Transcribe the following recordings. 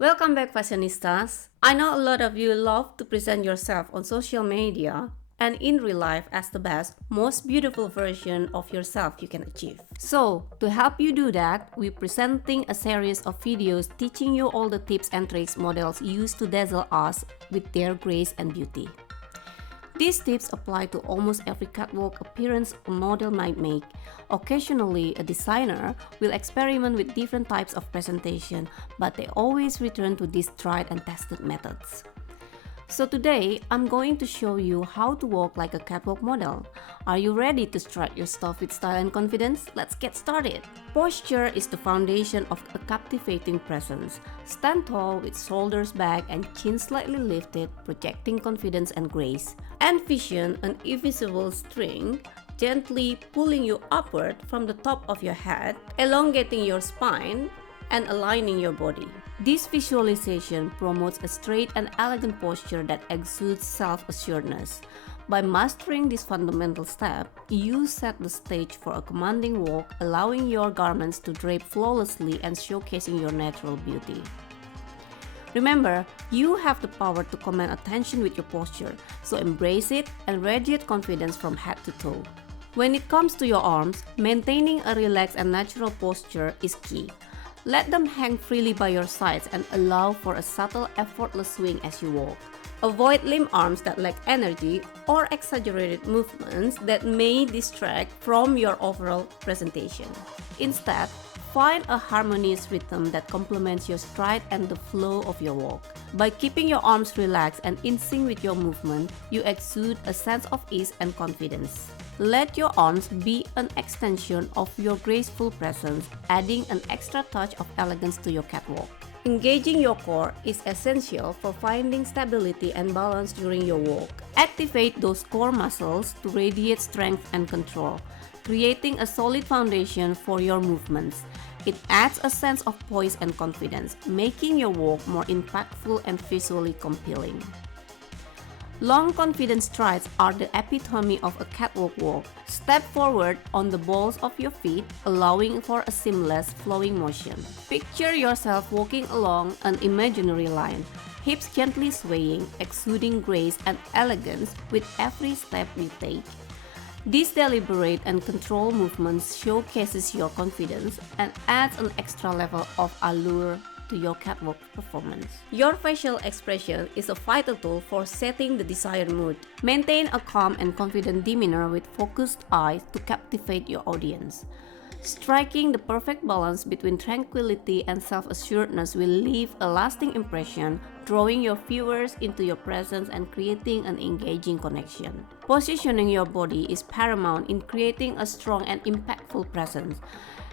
Welcome back, fashionistas. I know a lot of you love to present yourself on social media and in real life as the best, most beautiful version of yourself you can achieve. So, to help you do that, we're presenting a series of videos teaching you all the tips and tricks models use to dazzle us with their grace and beauty. These tips apply to almost every catwalk appearance a model might make. Occasionally, a designer will experiment with different types of presentation, but they always return to these tried and tested methods. So today, I'm going to show you how to walk like a catwalk model. Are you ready to strut your stuff with style and confidence? Let's get started! Posture is the foundation of a captivating presence. Stand tall with shoulders back and chin slightly lifted, projecting confidence and grace. Envision an invisible string gently pulling you upward from the top of your head, elongating your spine and aligning your body. This visualization promotes a straight and elegant posture that exudes self-assuredness. By mastering this fundamental step, you set the stage for a commanding walk, allowing your garments to drape flawlessly and showcasing your natural beauty. Remember, you have the power to command attention with your posture, so embrace it and radiate confidence from head to toe. When it comes to your arms, maintaining a relaxed and natural posture is key. Let them hang freely by your sides and allow for a subtle, effortless swing as you walk. Avoid limp arms that lack energy or exaggerated movements that may distract from your overall presentation. Instead, find a harmonious rhythm that complements your stride and the flow of your walk. By keeping your arms relaxed and in sync with your movement, you exude a sense of ease and confidence. Let your arms be an extension of your graceful presence, adding an extra touch of elegance to your catwalk. Engaging your core is essential for finding stability and balance during your walk. Activate those core muscles to radiate strength and control, creating a solid foundation for your movements. It adds a sense of poise and confidence, making your walk more impactful and visually compelling. Long, confident strides are the epitome of a catwalk walk. Step forward on the balls of your feet, allowing for a seamless, flowing motion. Picture yourself walking along an imaginary line, hips gently swaying, exuding grace and elegance with every step you take. These deliberate and controlled movements showcases your confidence and adds an extra level of allure to your catwalk performance. Your facial expression is a vital tool for setting the desired mood. Maintain a calm and confident demeanor with focused eyes to captivate your audience. Striking the perfect balance between tranquility and self-assuredness will leave a lasting impression, drawing your viewers into your presence and creating an engaging connection. Positioning your body is paramount in creating a strong and impactful presence.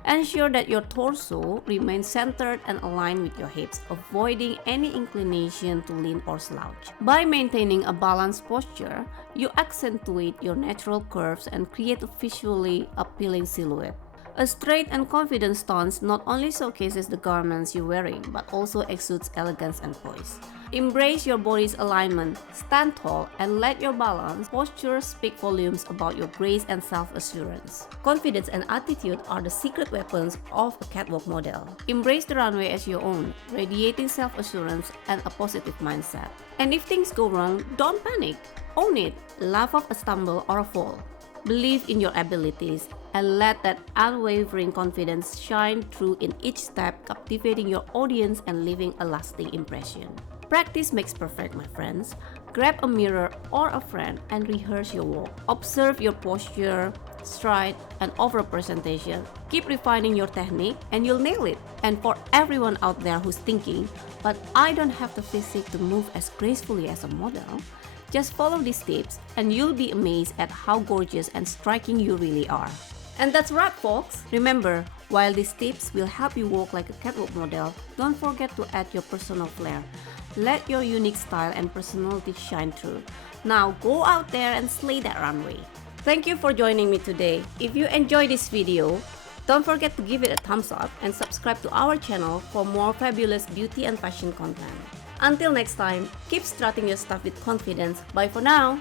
Ensure that your torso remains centered and aligned with your hips, avoiding any inclination to lean or slouch. By maintaining a balanced posture, you accentuate your natural curves and create a visually appealing silhouette. A straight and confident stance not only showcases the garments you're wearing, but also exudes elegance and poise. Embrace your body's alignment, stand tall, and let your balanced posture speak volumes about your grace and self-assurance. Confidence and attitude are the secret weapons of a catwalk model. Embrace the runway as your own, radiating self-assurance and a positive mindset. And if things go wrong, don't panic. Own it. Laugh off a stumble or a fall. Believe in your abilities and let that unwavering confidence shine through in each step, captivating your audience and leaving a lasting impression. Practice makes perfect, my friends. Grab a mirror or a friend and rehearse your walk. Observe your posture, stride, and overall presentation. Keep refining your technique and you'll nail it. And for everyone out there who's thinking, but I don't have the physique to move as gracefully as a model, just follow these tips and you'll be amazed at how gorgeous and striking you really are. And that's a wrap, folks! Remember, while these tips will help you walk like a catwalk model, don't forget to add your personal flair. Let your unique style and personality shine through. Now go out there and slay that runway. Thank you for joining me today. If you enjoyed this video, don't forget to give it a thumbs up and subscribe to our channel for more fabulous beauty and fashion content. Until next time, keep strutting your stuff with confidence. Bye for now!